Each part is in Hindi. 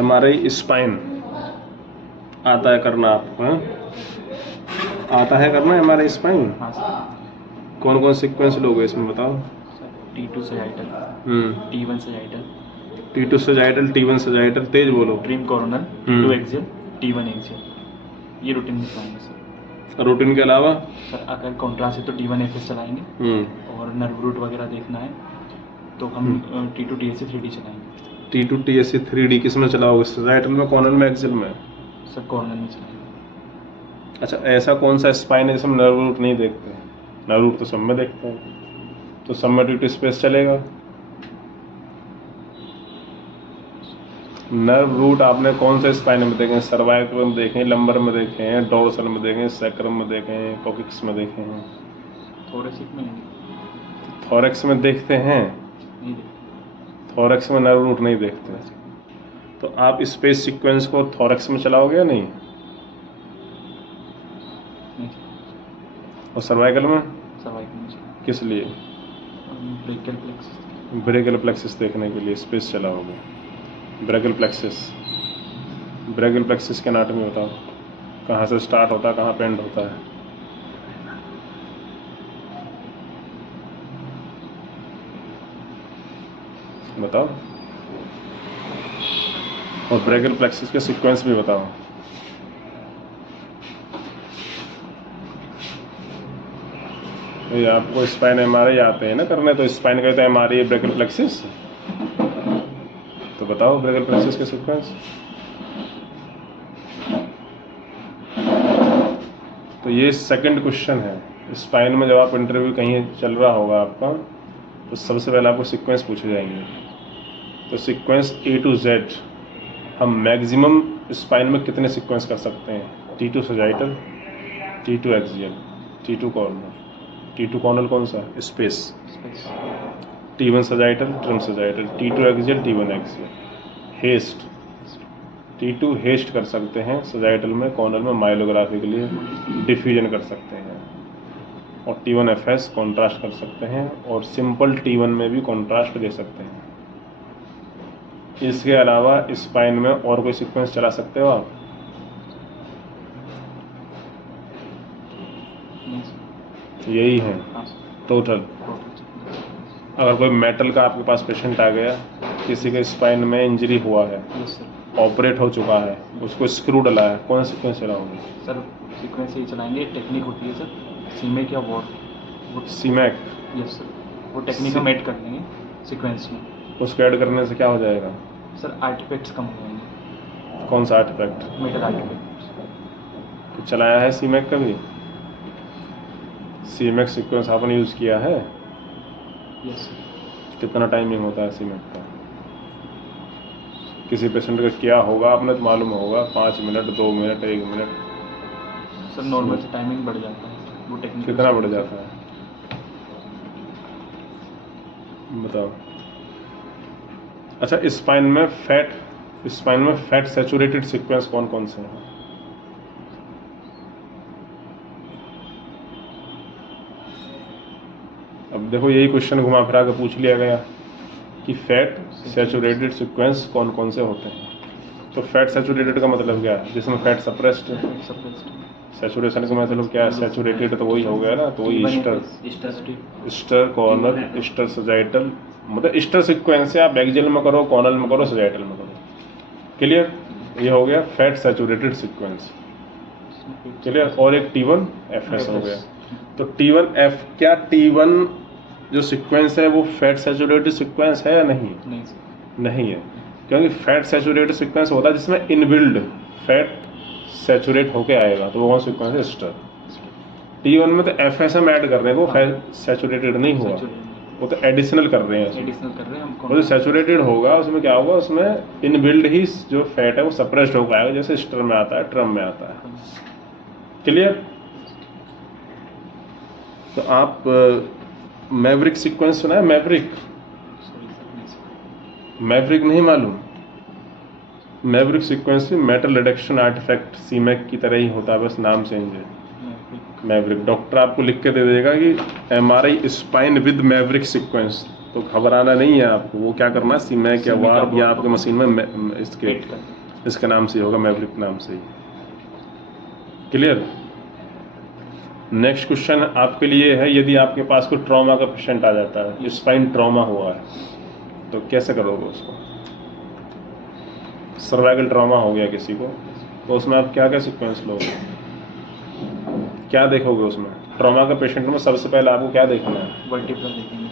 MRI स्पाइन आता है करना आपको? हाँ? आता है करना MRI स्पाइन? हाँ सर। कौन कौन सीक्वेंस लोगे इसमें बताओ? T2 sagittal, T1 sagittal, T2 sagittal, T1 sagittal, तेज बोलो। Trim coronal, T2 axial, T1 axial, ये रूटीन में चलाएंगे सर। रूटीन के अलावा? सर अगर कॉन्ट्रास्ट है तो T1 FS चलाएंगे, और नर्व रूट वगैरह देखना है तो हम T2 TSC 3D चलाएंगे। T2 TSC 3D किस में चलाओगे? सजाइटल में, कॉर्नल में, एक्सियल में? सर कॉर्नल में चलाएंगे। अच्छा, ऐसा कौन सा स्पाइन है जिसमें नर्व रूट नहीं देखते? नर्व रूट तो सब में देखते हैं, तो सब में T2 स्पेस चलेगा। नर्व रूट आपने कौन सा स्पाइन में देखे हैं? सर्वाइकल में देखे हैं, लंबर में देखे हैं, डोर्सल में देखे हैं, सैक्रम में देखे हैं, कोकिक्स में देखे हैं? थोरेसिक में नहीं, थोरैक्स में देखते हैं? नहीं देखते। थोरैक्स में नर्व रूट नहीं देखते, तो आप स्पेस सीक्वेंस को थोरैक्स में चलाओगे या नहीं? और सर्वाइकल में? सर्वाइकल में चलाएंगे। किस लिए? Brachial plexus. ब्रेकियल प्लेक्सिस देखने के लिए स्पेस चलाओगे। ब्रेकियल प्लेक्सिस, ब्रेकियल प्लेक्सिस के एनाटॉमी बताओ, कहाँ से स्टार्ट होता है, कहाँ पे एंड होता है? बताओ। और ब्रेकियल प्लेक्सिस के सीक्वेंस भी बताओ। ये आपको स्पाइन MRI आते हैं ना करने, तो स्पाइन का तो MRI ब्रेकियल प्लेक्सिस, तो बताओ ब्रेकियल प्लेक्सिस के सीक्वेंस। तो ये सेकंड क्वेश्चन है स्पाइन में। जब आप इंटरव्यू कहीं चल रहा होगा आपका, तो सबसे पहले आपको सीक्वेंस पूछे जाएंगे। तो सीक्वेंस A to Z हम मैक्सिमम स्पाइन में कितने सीक्वेंस कर सकते हैं? T2 sagittal, T2 axial, T2 Cornell. T2 coronal कौन सा? Space. T1 sagittal, trim sagittal, T2 axial, T1 axial. Haste, T2 haste कर सकते हैं सजाइटल में, कॉर्नल में माइलोग्राफी के लिए डिफ्यूजन कर सकते हैं, और T1 FS कॉन्ट्रास्ट कर सकते हैं, और सिंपल T1 में भी कॉन्ट्रास्ट दे सकते हैं। इसके अलावा स्पाइन में और कोई सीक्वेंस चला सकते हो आप? यही है टोटल। अगर कोई मेटल का आपके पास पेशेंट आ गया, किसी के स्पाइन में इंजरी हुआ है, ऑपरेट हो चुका है, उसको स्क्रू डला है, कौन सा सीक्वेंस चलाओगे? सर सीक्वेंस ही चलाएंगे। टेक्निक होती है सर सीमेक या वॉट। सीमैक? यस सर, वो टेक्निक हम ऐड कर देंगे सीक्वेंस में। उसको ऐड करने से क्या हो जाएगा? सर आर्टिफैक्ट्स कम हो जाएंगे। कौन सा आर्टिफैक्ट? Metal artefacts. तो चलाया है सीमैक कभी? सीमैक सीक्वेंस आपने यूज़ किया है? Yes sir. कितना टाइमिंग होता है सीमैक का? किसी पेशेंट का क्या होगा आपने तो मालूम होगा, 5 minute, 2 minute, 1 minute? Sir normal से टाइमिंग बढ़ जाता है, वो टेक्निक। कितना बढ़ जाता है बताओ? अच्छा, स्पाइन में फैट सैचुरेटेड सीक्वेंस कौन कौन से हैं? अब देखो, यही क्वेश्चन घुमा फिरा के पूछ लिया गया कि फैट सैचुरेटेड सीक्वेंस कौन कौन से होते हैं। तो फैट सैचुरेटेड का मतलब क्या है? जिसमें फैट सप्रेस्ड। सैचुरेशन का मतलब क्या है? सैचुरेटेड तो वही हो गया ना, तो वही ईस्टर कॉर्नल, ईस्टर सजाइटल, मतलब ईस्टर सीक्वेंस से आप एक्सियल में करो, कॉर्नल में करो, सजाइटल में करो। क्लियर? ये हो गया फैट सैचुरेटेड सीक्वेंस। क्लियर? और एक T1 FS हो गया। तो क्या T1 जो सीक्वेंस है वो फैट सैचुरेटेड सीक्वेंस है या नहीं? नहीं है, क्योंकि फैट सैचुरेटेड सीक्वेंस होता है जिसमें इनबिल्ड फैट सैचुरेट होके आएगा, तो वो कौन सीक्वेंस है? ईस्टर। T1 में तो FSM ऐड कर रहे हैं, वो फैट सैचुरेटेड नहीं हुआ, वो तो एडिशनल कर रहे हैं। वो जो सैचुरेटेड होगा उसमें क्या होगा? उसमें इनबिल्ड ही जो फैट है वो सप्रेस्ड होकर आएगा, जैसे ईस्टर में आता है, ट्रम में आता है। क्लियर? तो आप मैवरिक सीक्वेंस सुना है? मैवरिक नहीं मालूम? मैवरिक सीक्वेंस भी मेटल रिडक्शन आर्टिफैक्ट सीमैक की तरह ही होता है, बस नाम चेंज है। मैवरिक डॉक्टर आपको लिख के दे देगा कि MRI spine with Maverick sequence, तो घबराना नहीं है आपको, वो क्या करना है, सीमैक या वार्प या आपके मशीन में इसके इसके नाम से होगा, मैवरिक नाम से ही। क्लियर। नेक्स्ट क्वेश्चन आपके लिए है, यदि आपके पास कोई ट्रॉमा का पेशेंट आ जाता है, स्पाइन ट्रॉमा हुआ है, तो कैसे करोगे उसको? सर्वाइकल ट्रॉमा हो गया किसी को, तो उसमें आप क्या क्या सीक्वेंस लोगे, क्या देखोगे उसमें? ट्रॉमा का पेशेंट में सबसे पहले आपको क्या देखना है? वर्टिब्रा देखेंगे,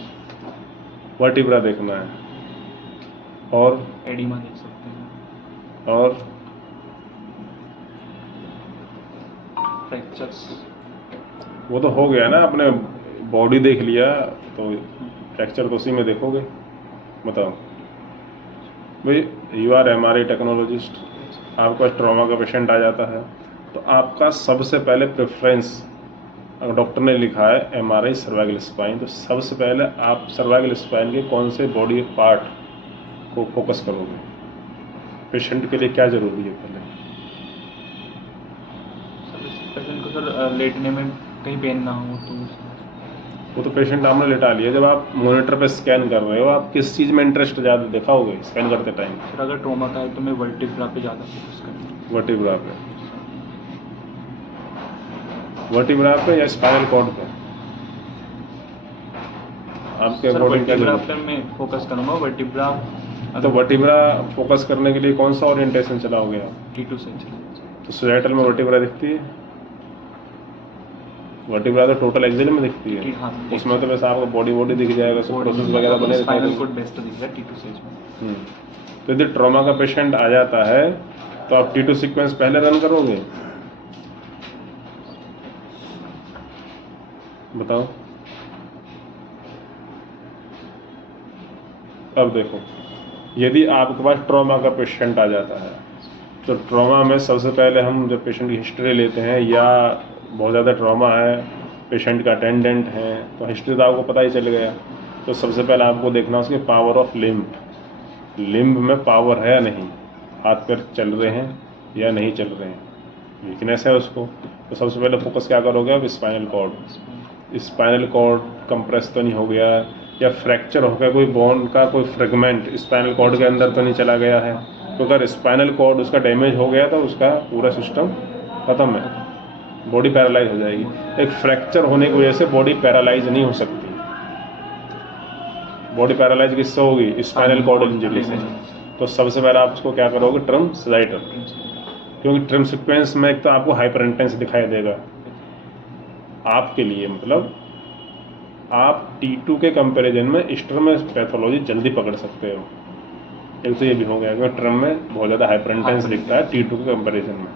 वर्टिब्रा देखना है, और एडिमा देख सकते हैं, और फ्रैक्चर्स। वो तो हो गया ना, आपने बॉडी देख लिया, तो फ्रैक्चर तो उसी में देखोगे। बताओ भाई, यू आर MRI टेक्नोलॉजिस्ट, आपका ट्रॉमा का पेशेंट आ जाता है, तो आपका सबसे पहले प्रेफरेंस, अगर डॉक्टर ने लिखा है MRI सर्वाइकल स्पाइन, तो सबसे पहले आप सर्वाइकल स्पाइन के कौन से बॉडी पार्ट को फोकस करोगे? पेशेंट के लिए क्या जरूरी है पहले? पेशेंट को सर लेटने में कहीं पेन ना हो, तो वो तो पेशेंट आपने लेटा लिया, जब आप मॉनिटर पे स्कैन कर रहे हो, आप किस चीज़ में इंटरेस्ट ज़्यादा दिखाओगे स्कैन करते टाइम? सर अगर ट्रॉमा का है तो मैं वर्टिब्रा पे ज़्यादा फोकस करूँगा। वर्टिब्रा पे, वर्टिब्रा पे या स्पाइनल कॉर्ड पे? आपके सर अकॉर्डिंग क्या वर्टिब्रा जरूरी? पे मैं फोकस करूँगा। वर्टिब्रा तो वर्टिब्रा फोकस करने के लिए कौन सा ओरिएंटेशन चलाओगे आप? T2 से चलेगा। तो सजाइटल में वर्टिब्रा दिखती है? वर्टिब्रा तो टोटल एक्सिल में दिखती है, हाँ, उसमें तो वैसे आपको बॉडी दिख जाएगा, सब प्रोसेस वगैरह बने स्पाइनल कॉर्ड बेस्ट दिख रहा है T2 स्टेज में। तो यदि ट्रॉमा का पेशेंट आ जाता है, तो आप T2 सीक्वेंस पहले रन करोगे? बताओ। अब देखो, यदि आपके पास ट्रॉमा का पेशेंट आ जाता है, तो ट्रॉमा में सबसे पहले हम जब पेशेंट की हिस्ट्री लेते हैं, या बहुत ज़्यादा ट्रॉमा है, पेशेंट का अटेंडेंट है, तो हिस्ट्री तो आपको पता ही चल गया, तो सबसे पहले आपको देखना उसकी पावर ऑफ लिम्ब, लिम्ब में पावर है या नहीं, हाथ पैर चल रहे हैं या नहीं चल रहे हैं, वीकनेस है उसको, तो सबसे पहले फोकस क्या करोगे आप? Spinal cord. Spinal cord compress तो नहीं हो गया, या फ्रैक्चर हो गया, कोई बोन का कोई फ्रेगमेंट स्पाइनल कॉर्ड के अंदर तो नहीं चला गया है, तो अगर स्पाइनल कॉर्ड उसका डैमेज हो गया तो उसका पूरा सिस्टम खत्म है, बॉडी पैरालाइज हो जाएगी। एक फ्रैक्चर होने की वजह से बॉडी पैरालाइज नहीं हो सकती, बॉडी पैरालाइज किससे होगी? स्पाइनल कॉर्ड इंजरी से। तो सबसे पहले आप उसको क्या करोगे? ट्रम सजाइटल, क्योंकि ट्रम सीक्वेंस में एक तो आपको हाइपर इंटेंस दिखाई देगा आपके लिए, मतलब आप T2 के कंपैरिजन में स्ट्रम में पैथोलॉजी जल्दी पकड़ सकते हो। एक तो ये भी हो गया कि ट्रम में बहुत ज़्यादा हाइपर इंटेंस दिखता है T2 के कंपैरिजन में।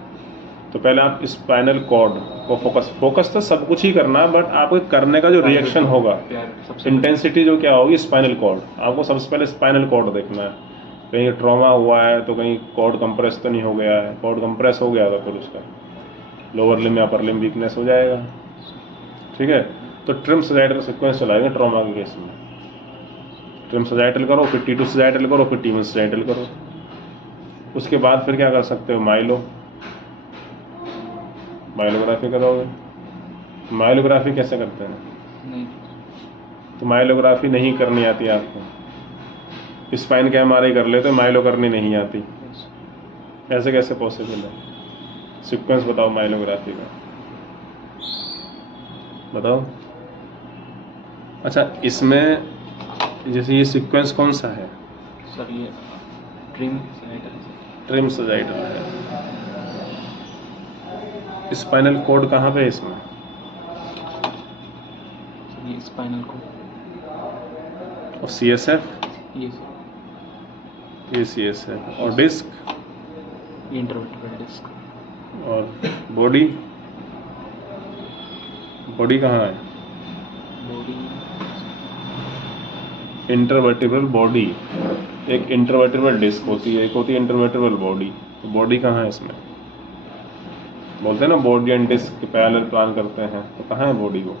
तो पहले आप स्पाइनल कॉर्ड को फोकस तो सब कुछ ही करना, बट आपको करने का जो रिएक्शन होगा, इंटेंसिटी जो क्या होगी, स्पाइनल कॉर्ड, आपको सबसे पहले स्पाइनल कॉर्ड देखना है। कहीं ट्रॉमा हुआ है तो कहीं कॉर्ड कंप्रेस तो नहीं हो गया है, कॉर्ड कंप्रेस हो गया तो फिर उसका लोअर लिम्ब या अपर लिम्ब वीकनेस हो जाएगा। ठीक है, तो ट्रिम सजाइटल सीक्वेंस चलाएंगे ट्रॉमा के केस में। ट्रिम सजाइटल करो, फिर T2 सजाइटल करो, फिर T1 सजाइटल करो। उसके बाद फिर क्या कर सकते हो? माइलोग्राफी करोगे। माइलोग्राफी कैसे करते हैं? नहीं, तो माइलोग्राफी नहीं करनी आती आपको, स्पाइन का MRI कर लेते, माइलो करनी नहीं आती, ऐसे कैसे पॉसिबल है? सीक्वेंस बताओ माइलोग्राफी का, बताओ। अच्छा, इसमें जैसे ये सीक्वेंस कौन सा है? सर ये ट्रिम सजाइटल है। स्पाइनल कॉर्ड कहाँ पे है इसमें? ये स्पाइनल कॉर्ड और CSF, ये CSF, और डिस्क, ये इंटरवर्टिब्रल डिस्क, और बॉडी कहाँ है? बॉडी इंटरवर्टिब्रल बॉडी, एक इंटरवर्टिब्रल डिस्क होती है, एक होती है इंटरवर्टिब्रल बॉडी। तो बॉडी कहाँ है इसमें? बोलते हैं ना body and disc parallel plan करते हैं, तो कहाँ है बॉडी को?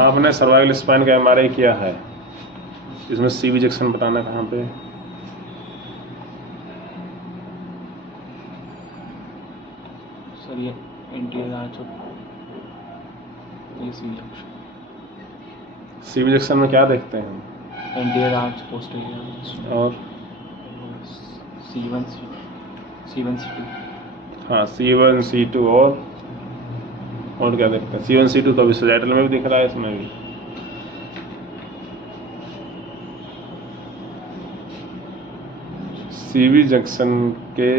आपने सर्वाइकल स्पाइन का MRI किया है, इसमें CV जंक्शन बताना कहाँ पे? एंटीरियर आर्च और ये CV जंक्शन, CV जंक्शन में क्या देखते हैं हम? एंटीरियर आर्च, पोस्टीरियर और C1 C2। हाँ, C1 C2 और क्या देखते हैं? C1 C2 तो अभी सजाइटल में भी दिख रहा है, इसमें भी। CV जंक्शन के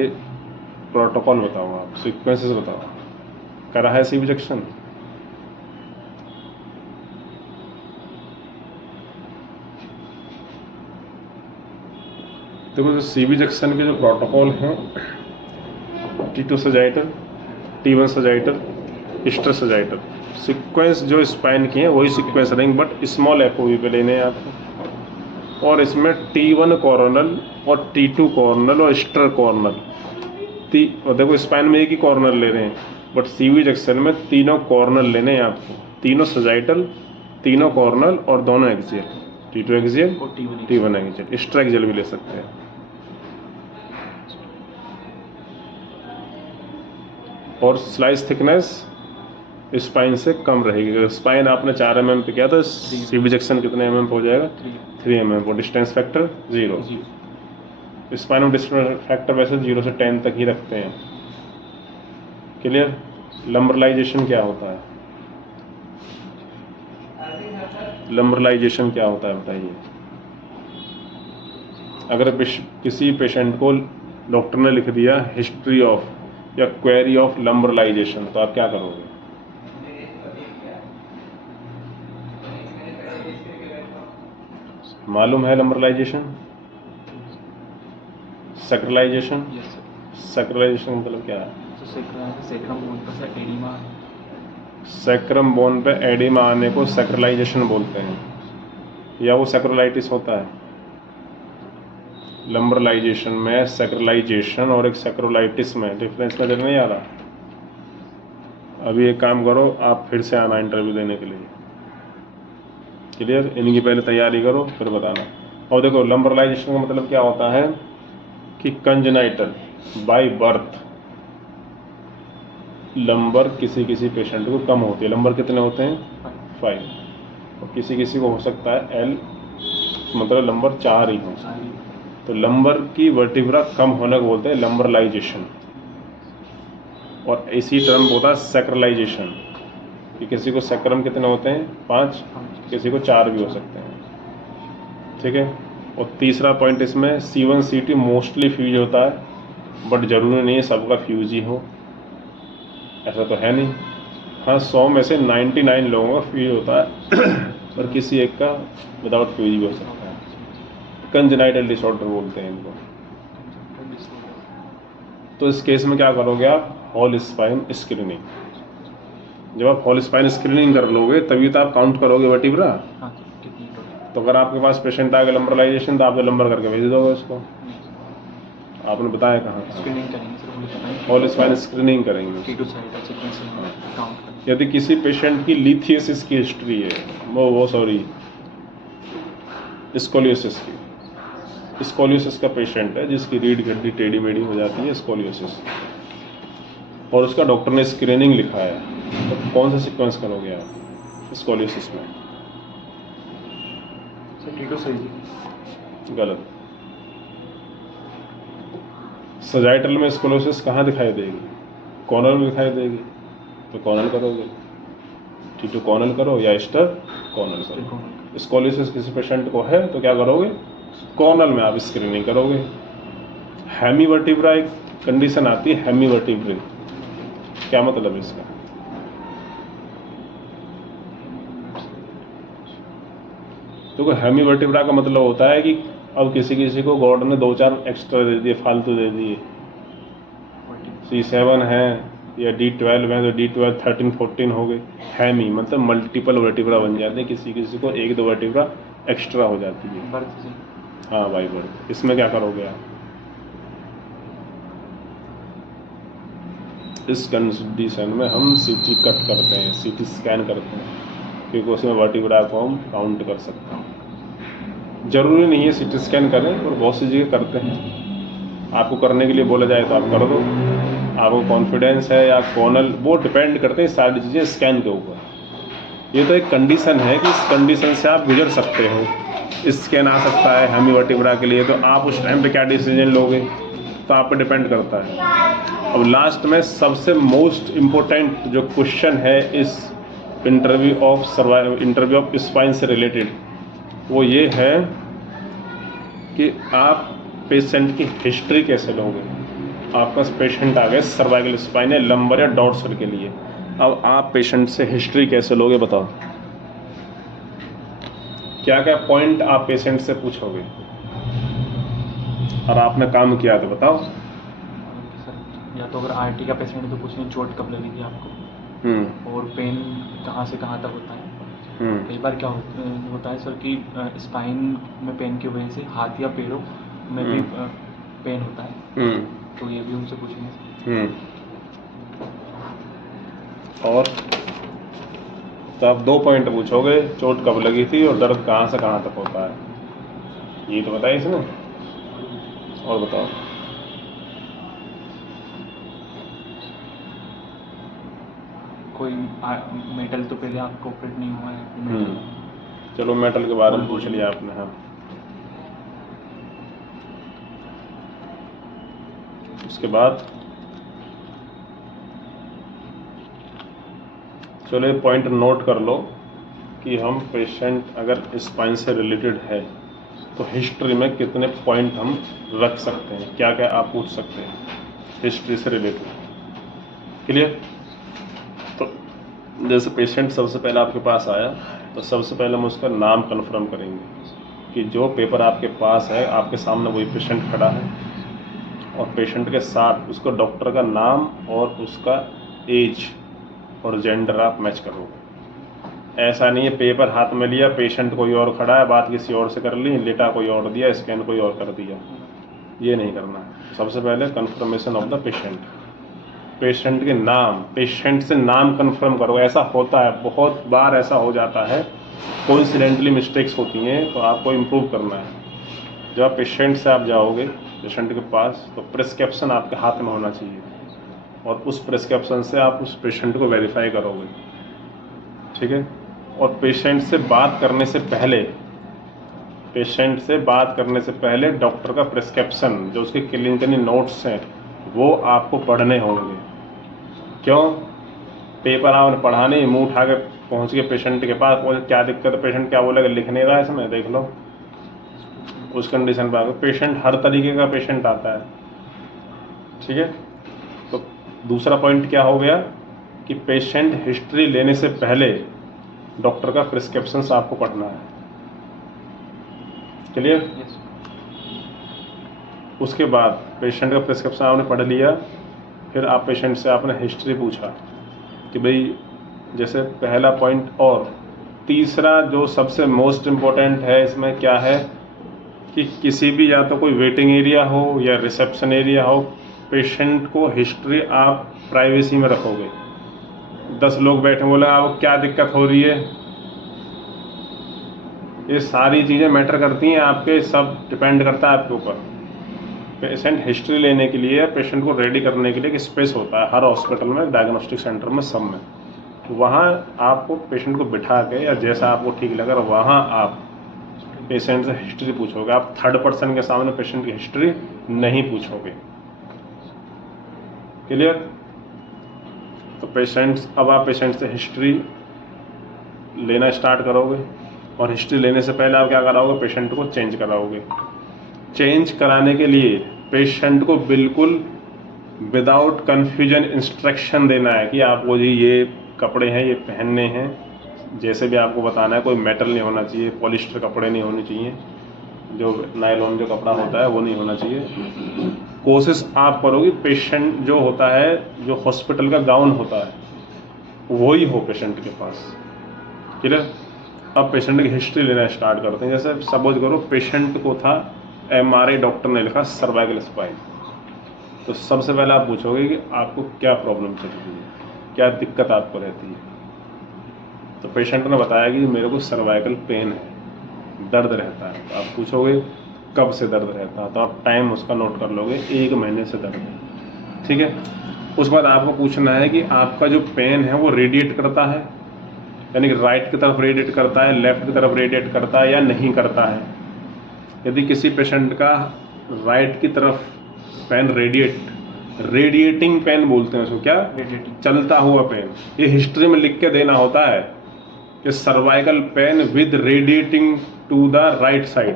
प्रोटोकॉल बताओ आप, सीक्वेंसेस बताओ। करा है CV जंक्शन? देखो, जो CV जंक्शन के जो प्रोटोकॉल हैं, T2 sagittal, T1 sagittal, stir sagittal, sequence जो स्पाइन की है वही सीक्वेंस रहेंगे, बट स्मॉल FOV पे लेने हैं आपको। और इसमें T1 कॉर्नल और T2 कॉर्नल और स्टर कॉर्नल, और देखो स्पाइन में एक ही कॉर्नर ले रहे हैं, बट CV जंक्शन में तीनों कॉर्नल लेने हैं आपको, तीनों सजाइटल, तीनों कॉर्नल और दोनों एक्सियल, T2 एक्सियल और T1 एक्सियल, स्टर एक्सियल भी ले सकते हैं। और स्लाइस थिकनेस स्पाइन से कम रहेगी। अगर स्पाइन आपने 4 mm पे किया तो CV जंक्शन कितने mm पे हो जाएगा? 3 mm पे। Distance factor 0। स्पाइन में डिस्टेंस फैक्टर वैसे 0 से 10 तक ही रखते हैं। क्लियर? लंबरलाइजेशन क्या होता है? लंबरलाइजेशन क्या होता है बताइए। अगर किसी पेशेंट को डॉक्टर ने लिख दिया हिस्ट्री ऑफ या क्वेरी ऑफ लंबरलाइजेशन, तो आप क्या करोगे? मालूम है लंबरलाइजेशन? सैक्रलाइजेशन? Yes sir. सैक्रलाइजेशन मतलब क्या है? तो सैक्रम बोन पर से एडिमा, सैक्रम बोन पे एडिमा आने को सैक्रलाइजेशन बोलते हैं, या वो सैक्रलाइटिस होता है? लंबरलाइजेशन में सैक्रलाइजेशन और एक सैक्रोलाइटिस में डिफरेंस नजर नहीं आ रहा? अभी एक काम करो, आप फिर से आना इंटरव्यू देने के लिए। क्लियर? इनकी पहले तैयारी करो फिर बताना। और देखो, लंबरलाइजेशन का मतलब क्या होता है कि कंजेनाइटल बाय बर्थ लंबर किसी पेशेंट को कम होती है। लंबर कितने होते हैं? 5। और किसी को हो सकता है L, मतलब लंबर 4 ही हो। तो लंबर की वर्टिब्रा कम होने को बोलते हैं लंबरलाइजेशन। और इसी टर्म होता है सैक्रलाइजेशन, कि किसी को सैक्रम कितने होते हैं? 5, किसी को 4 भी हो सकते हैं। ठीक है? और तीसरा पॉइंट इसमें C1 C2 मोस्टली फ्यूज होता है, बट जरूरी नहीं है सबका फ्यूज ही हो, ऐसा तो है नहीं। हाँ, 100 में से 99 लोगों का फ्यूज होता है और किसी एक का विदाउट फ्यूज भी हो सकता है। कंजेनाइटल डिसऑर्डर बोलते हैं इनको। तो इस केस में क्या करोगे आप? Whole spine screening. जब आप होल स्पाइन स्क्रीनिंग कर लोगे तभी तो आप काउंट करोगे वर्टिब्रा। तो अगर आपके पास पेशेंट आ गया लंबरलाइजेशन, तो आप तो लंबर करके भेज दोगे उसको। आपने बताया कहाँ? स्क्रीनिंग करेंगे, होल स्पाइन स्क्रीनिंग करेंगे। यदि किसी पेशेंट की लिथियसिस की हिस्ट्री है, वो सॉरी स्कोलियोसिस की, स्कोलियोसिस का पेशेंट है जिसकी रीढ़ की हड्डी टेढ़ी मेढ़ी हो जाती है, स्कोलियोसिस, और उसका डॉक्टर ने स्क्रीनिंग लिखा है, तो कौन सा सीक्वेंस करोगे आप स्कोलियोसिस में? T2 सही। गलत। सजाइटल में स्कोलियोसिस कहाँ दिखाई देगी? कॉर्नल में दिखाई देगी, तो कॉर्नल करोगे। T2 कॉर्नल करो या स्टर कॉर्नल करो। स्कोलियोसिस किसी पेशेंट को है तो क्या करोगे? कॉर्नल में आप स्क्रीनिंग करोगे। हेमीवर्टिब्रा एक कंडीशन आती है, हेमीवर्टिब्रे, क्या मतलब है इसका? तो हेमीवर्टिब्रा का मतलब होता है कि अब किसी को गॉड ने 2-4 एक्स्ट्रा दे दिए, फालतू दे दिए। C7 है या D12 है तो D12 13 14 हो गए। हैमी मतलब मल्टीपल वर्टिब्रा बन जाते हैं, किसी को 1-2 वर्टिब्रा एक्स्ट्रा हो जाती है। हाँ बाई बर्थ। इसमें क्या करोगे आप? इस कंडीशन में हम CT कट करते हैं, CT स्कैन करते हैं, क्योंकि उसमें वर्टिब्रा को हम काउंट कर सकते हैं। जरूरी नहीं है CT स्कैन करें, और बहुत सी जगह करते हैं। आपको करने के लिए बोला जाए तो आप कर दो, आपको कॉन्फिडेंस है या कॉनल, वो डिपेंड करते हैं सारी चीज़ें स्कैन के ऊपर। ये तो एक कंडीशन है कि इस कंडीशन से आप गुजर सकते हो, स्कैन आ सकता है हेमीवर्टिब्रा के लिए, तो आप उस टाइम पे क्या डिसीजन लोगे तो आप पे डिपेंड करता है। अब लास्ट में सबसे मोस्ट इम्पोर्टेंट जो क्वेश्चन है इस इंटरव्यू ऑफ स्पाइन से रिलेटेड, वो ये है कि आप पेशेंट की हिस्ट्री कैसे लोगे। आपके पास पेशेंट आ गए सर्वाइकल स्पाइन है, लंबर या डॉर्सल के लिए, अब आप पेशेंट से हिस्ट्री कैसे लोगे बताओ। क्या क्या पॉइंट आप पेशेंट से पूछोगे और आपने काम किया तो बताओ। सर या तो अगर आरटी का पेशेंट है तो पूछें चोट कब लगी थी आपको, और पेन कहाँ से कहाँ तक होता है। कई बार क्या होता है सर कि स्पाइन में पेन की वजह से हाथ या पैरों में भी पेन होता है, तो ये भी उनसे पूछेंगे। और तो आप 2 पॉइंट पूछोगे, चोट कब लगी थी और दर्द कहाँ से कहाँ तक होता है, ये तो बताइए इसने। और बताओ। कोई मेटल तो पहले आपको ऑपरेट नहीं हुआ है। चलो मेटल के बारे में पूछ लिया आपने। हाँ, उसके बाद चलो ये पॉइंट नोट कर लो कि हम पेशेंट अगर स्पाइन से रिलेटेड है तो हिस्ट्री में कितने पॉइंट हम रख सकते हैं, क्या क्या आप पूछ सकते हैं हिस्ट्री से रिलेटेड। क्लियर। तो जैसे पेशेंट सबसे पहले आपके पास आया तो सबसे पहले हम उसका नाम कन्फर्म करेंगे कि जो पेपर आपके पास है आपके सामने वही पेशेंट खड़ा है, और पेशेंट के साथ उसको डॉक्टर का नाम और उसका एज और जेंडर आप मैच करोगे। ऐसा नहीं है पेपर हाथ में लिया, पेशेंट कोई और खड़ा है, बात किसी और से कर ली, लेटा कोई और दिया, स्कैन कोई और कर दिया, ये नहीं करना है। सबसे पहले confirmation of the patient, patient के नाम, पेशेंट से नाम कंफर्म करो। ऐसा होता है, बहुत बार ऐसा हो जाता है, कोइंसिडेंटली मिस्टेक्स होती हैं, तो आपको इम्प्रूव करना है। जब पेशेंट से आप जाओगे पेशेंट के पास तो प्रिस्क्रिप्शन आपके हाथ में होना चाहिए, और उस प्रिस्क्रिप्शन से आप उस पेशेंट को वेरीफाई करोगे, ठीक है। और पेशेंट से बात करने से पहले डॉक्टर का प्रिस्क्रिप्शन, जो उसके क्लिनिकल नोट्स हैं, वो आपको पढ़ने होंगे। क्यों? पेपर आपने पढ़ा नहीं, मुंह उठा के पहुँच गए पेशेंट के पास, बोले क्या दिक्कत है, पेशेंट क्या बोलेगा, लिख नहीं रहा है इसमें, देख लो। उस कंडीशन पर पेशेंट, हर तरीके का पेशेंट आता है, ठीक है। तो दूसरा पॉइंट क्या हो गया कि पेशेंट हिस्ट्री लेने से पहले डॉक्टर का प्रिस्क्रिप्शन आपको पढ़ना है। क्लियर। उसके बाद पेशेंट का प्रिस्क्रिप्शन आपने पढ़ लिया, फिर आप पेशेंट से आपने हिस्ट्री पूछा कि भाई जैसे पहला पॉइंट। और तीसरा जो सबसे मोस्ट इम्पोर्टेंट है इसमें क्या है कि किसी भी, या तो कोई वेटिंग एरिया हो या रिसेप्शन एरिया हो, पेशेंट को हिस्ट्री आप प्राइवेसी में रखोगे। 10 लोग बैठे, बोले आपको क्या दिक्कत हो रही है, ये सारी चीज़ें मैटर करती हैं आपके, सब डिपेंड करता है आपके ऊपर। पेशेंट हिस्ट्री लेने के लिए, पेशेंट को रेडी करने के लिए एक स्पेस होता है हर हॉस्पिटल में, डायग्नोस्टिक सेंटर में, सब में। वहाँ आपको पेशेंट को बिठा के या जैसा आपको ठीक लगा वहाँ आप पेशेंट से हिस्ट्री पूछोगे। आप थर्ड पर्सन के सामने पेशेंट की हिस्ट्री नहीं पूछोगे। क्लियर। तो अब आप पेशेंट से हिस्ट्री लेना स्टार्ट करोगे, और हिस्ट्री लेने से पहले आप क्या कराओगे, पेशेंट को चेंज कराओगे। चेंज कराने के लिए पेशेंट को बिल्कुल विदाउट कन्फ्यूजन इंस्ट्रक्शन देना है कि आपको जी ये कपड़े हैं, ये पहनने हैं, जैसे भी आपको बताना है। कोई मेटल नहीं होना चाहिए, पॉलिस्टर कपड़े नहीं होने चाहिए, जो नायलॉन जो कपड़ा होता है वो नहीं होना चाहिए। कोशिश आप करोगे पेशेंट जो होता है, जो हॉस्पिटल का गाउन होता है, वही हो पेशेंट के पास। क्लियर। अब पेशेंट की हिस्ट्री लेना स्टार्ट करते हैं। जैसे सपोज करो पेशेंट को था MRI, डॉक्टर ने लिखा सर्वाइकल स्पाइन, तो सबसे पहले आप पूछोगे कि आपको क्या प्रॉब्लम चल रही है, क्या दिक्कत आपको रहती है। तो पेशेंट ने बताया कि मेरे को सर्वाइकल पेन है, दर्द रहता है। तो आप पूछोगे कब से दर्द रहता है, तो आप टाइम उसका नोट कर लोगे, 1 महीने से दर्द है, ठीक है। उसके बाद आपको पूछना है कि आपका जो पेन है वो रेडिएट करता है, यानी कि राइट की तरफ रेडिएट करता है, लेफ्ट की तरफ रेडिएट करता है या नहीं करता है। यदि किसी पेशेंट का राइट की तरफ पेन रेडिएटिंग पेन बोलते हैं उसको, क्या रेडिएटिंग, चलता हुआ पेन, ये हिस्ट्री में लिख के देना होता है कि cervical pain with radiating to the right side,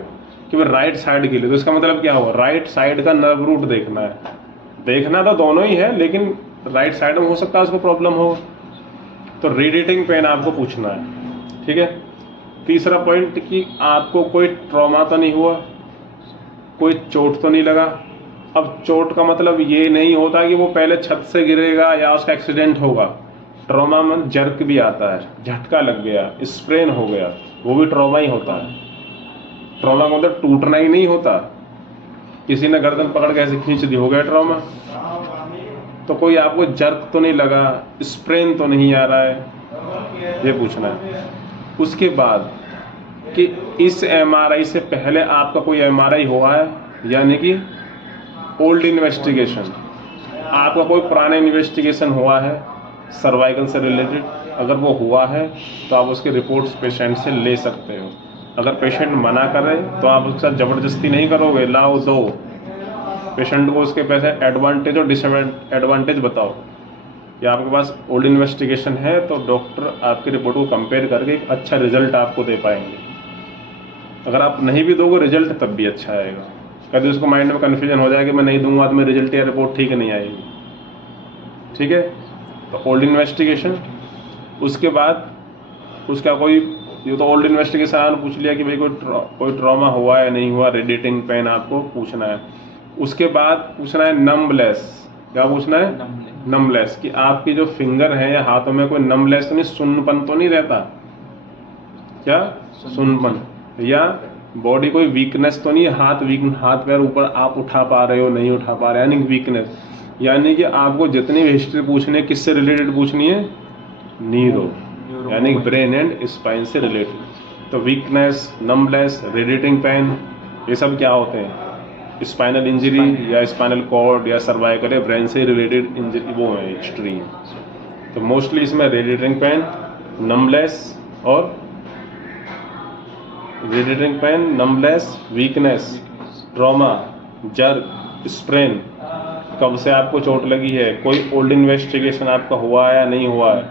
कि भाई राइट साइड के लिए। तो इसका मतलब क्या हुआ, राइट साइड का नर्व रूट देखना है। देखना तो दोनों ही है, लेकिन राइट साइड में हो सकता है उसको प्रॉब्लम हो, तो रेडिएटिंग पेन आपको पूछना है। ठीक है। तीसरा पॉइंट कि आपको कोई ट्रॉमा तो नहीं हुआ, कोई चोट तो नहीं लगा। अब चोट का मतलब ये नहीं होता कि वो पहले छत से गिरेगा या उसका एक्सीडेंट होगा। ट्रॉमा में जर्क भी आता है, झटका लग गया, स्प्रेन हो गया, वो भी ट्रॉमा ही होता है। ट्रॉमा का मतलब टूटना ही नहीं होता, किसी ने गर्दन पकड़ के ऐसे खींच दी, हो गया ट्रॉमा। तो कोई आपको जर्क तो नहीं लगा, स्प्रेन तो नहीं आ रहा है, ये पूछना है। उसके बाद कि इस एमआरआई से पहले आपका कोई एमआरआई हुआ है, यानी कि ओल्ड इन्वेस्टिगेशन, आपका कोई पुराना इन्वेस्टिगेशन हुआ है सर्वाइकल से रिलेटेड। अगर वो हुआ है तो आप उसके रिपोर्ट्स पेशेंट से ले सकते हो। अगर पेशेंट मना करे तो आप उसके साथ ज़बरदस्ती नहीं करोगे, लाओ दो। पेशेंट को उसके पैसे एडवांटेज और डिसएडवांटेज बताओ कि आपके पास ओल्ड इन्वेस्टिगेशन है तो डॉक्टर आपकी रिपोर्ट को कंपेयर करके एक अच्छा रिजल्ट आपको दे पाएंगे। अगर आप नहीं भी दोगे रिजल्ट तब भी अच्छा आएगा। कभी उसको माइंड में कन्फ्यूजन हो जाए कि मैं नहीं दूंगा तो मेरी रिजल्ट या रिपोर्ट ठीक नहीं आएगी। ठीक है। तो ओल्ड इन्वेस्टिगेशन, उसके बाद उसका कोई, ये तो ओल्ड इन्वेस्टिगेशन आपने पूछ लिया कि भाई कोई ट्रॉमा हुआ है नहीं हुआ, रेडिएटिंग पेन आपको पूछना है। उसके बाद पूछना है नम्बलेस। क्या पूछना है? नम्बलेस, कि आपकी जो फिंगर है या हाथों में कोई नम्बलेस तो नहीं, सुन्नपन तो नहीं रहता? क्या सुन्नपन, या बॉडी कोई वीकनेस तो नहीं है, हाथ पैर ऊपर आप उठा पा रहे हो नहीं उठा पा रहे, यानी वीकनेस। यानी कि आपको जितनी भी हिस्ट्री पूछनी है किससे रिलेटेड पूछनी है? न्यूरो, यानी ब्रेन एंड स्पाइन से रिलेटेड। तो वीकनेस, नम्बलेस, रेडिएटिंग पेन, ये सब क्या होते हैं? स्पाइनल इंजरी या स्पाइनल कॉर्ड या सर्वाइकल या ब्रेन से रिलेटेड इंजरी, वो है एक्सट्रीम। तो मोस्टली इसमें रेडिएटिंग पेन, नम्बलेस और radiating pain, numbness, weakness, trauma, jerk, sprain, कब से आपको चोट लगी है, कोई ओल्ड इन्वेस्टिगेशन आपका हुआ है या नहीं हुआ है,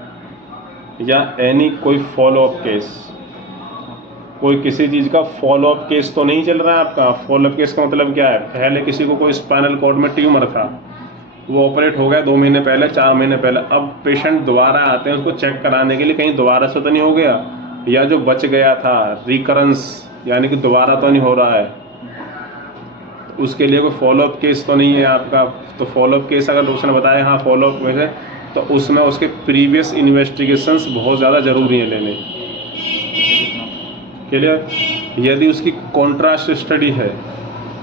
या एनी कोई फॉलोअप केस, कोई किसी चीज़ का फॉलोअप केस तो नहीं चल रहा है आपका। फॉलोअप केस का मतलब क्या है? पहले किसी को कोई स्पाइनल कॉर्ड में ट्यूमर था, वो ऑपरेट हो गया 2 महीने पहले, 4 महीने पहले, अब पेशेंट दोबारा आते हैं उसको चेक कराने के लिए, कहीं दोबारा से तो नहीं हो गया, या जो बच गया था रिकरेंस, यानी कि दोबारा तो नहीं हो रहा है, उसके लिए कोई फॉलोअप केस तो नहीं है आपका। तो फॉलोअप केस अगर उसने बताया हाँ फॉलोअप में है, तो उसमें उसके प्रीवियस इन्वेस्टिगेशंस बहुत ज़्यादा ज़रूरी हैं लेने। क्लियर? यदि उसकी कॉन्ट्रास्ट स्टडी है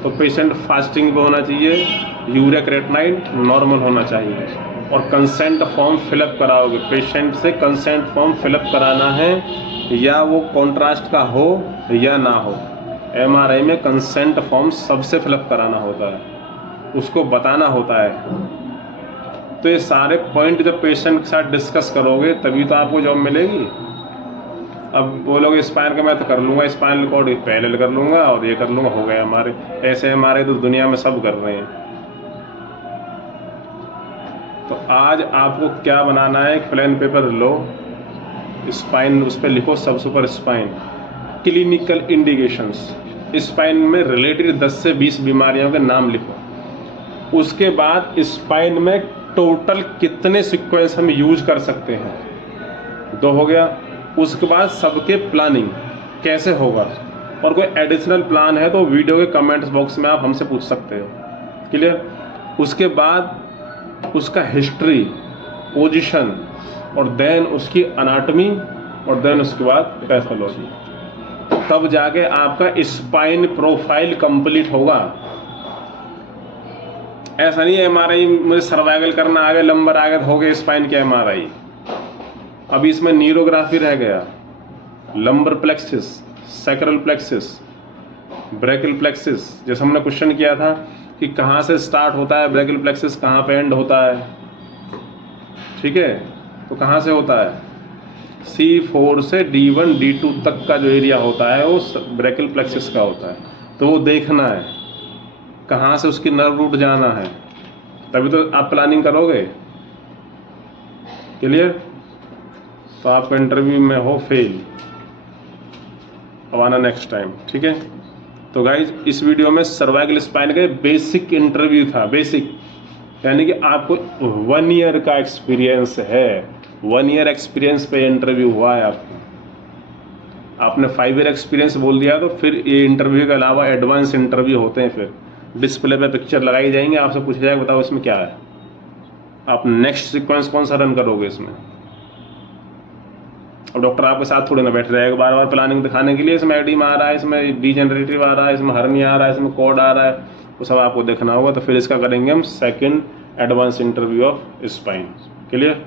तो पेशेंट फास्टिंग पे होना चाहिए, यूरिया क्रेटिनाइन नॉर्मल होना चाहिए, और कंसेंट फॉर्म फिलअप कराओगे। पेशेंट से कंसेंट फॉर्म फिलअप कराना है, या वो कॉन्ट्रास्ट का हो या ना हो। एमआरआई में कंसेंट फॉर्म सबसे फिलअप कराना होता है, उसको बताना होता है। तो ये सारे पॉइंट जब पेशेंट के साथ डिस्कस करोगे तभी तो आपको जॉब मिलेगी। अब बोलोगे स्पाइन का मैं तो कर लूँगा, स्पाइनल कॉर्ड पहले कर लूँगा और ये कर लूँगा, हो गया हमारे। ऐसे हमारे तो दुनिया में सब कर रहे हैं। तो आज आपको क्या बनाना है? एक प्लेन पेपर लो, स्पाइन उस पर लिखो, सब super spine, clinical indications, spine में रिलेटेड 10 से 20 बीमारियों के नाम लिखो। उसके बाद स्पाइन में टोटल कितने सीक्वेंस हम यूज कर सकते हैं, 2 हो गया। उसके बाद सबके प्लानिंग कैसे होगा, और कोई एडिशनल प्लान है तो वीडियो के कमेंट्स बॉक्स में आप हमसे पूछ सकते हो। क्लियर? उसके बाद उसका हिस्ट्री, पोजीशन, और देन उसकी अनाटमी, और देन उसके बाद पैथोलॉजी, तब जाके आपका स्पाइन प्रोफाइल कंप्लीट होगा। ऐसा नहीं है एमआरआई मुझे सर्वाइकल करना आ गया, लंबर आ गया, हो गया स्पाइन के एमआरआई। अभी इसमें न्यूरोग्राफी रह गया, lumbar plexus, sacral plexus, brachial plexus. जैसे हमने क्वेश्चन किया था कि कहाँ से स्टार्ट होता है ब्रैकियल प्लेक्सिस, कहाँ पे एंड होता है, ठीक है, तो कहाँ से होता है, C4 से D1 D2 तक का जो एरिया होता है वो ब्रैकियल प्लेक्सस का होता है। तो वो देखना है कहाँ से उसकी नर्व रूट जाना है, तभी तो आप प्लानिंग करोगे। क्लियर? तो आपका इंटरव्यू में हो फेल, अब आना नेक्स्ट टाइम। ठीक है, तो गाइज इस वीडियो में सर्वाइकल स्पाइन का बेसिक इंटरव्यू था, बेसिक यानी कि आपको 1 ईयर का एक्सपीरियंस है, 1 ईयर एक्सपीरियंस पे इंटरव्यू हुआ है आपने 5 ईयर एक्सपीरियंस बोल दिया, तो फिर ये इंटरव्यू के अलावा एडवांस इंटरव्यू होते हैं। फिर डिस्प्ले पे पिक्चर लगाई जाएंगे, आपसे पूछा जाएगा बताओ इसमें क्या है, आप नेक्स्ट सीक्वेंस कौन सा रन करोगे इसमें। अब डॉक्टर आपके साथ थोड़ी ना बैठ रहेगा बार बार प्लानिंग दिखाने के लिए, इसमें एडीमा आ रहा है, इसमें डीजेनरेटिव आ रहा है, इसमें हर्निया आ रहा है, इसमें कोड आ रहा है, वो सब आपको देखना होगा। तो फिर इसका करेंगे हम second advance interview of spine. Clear?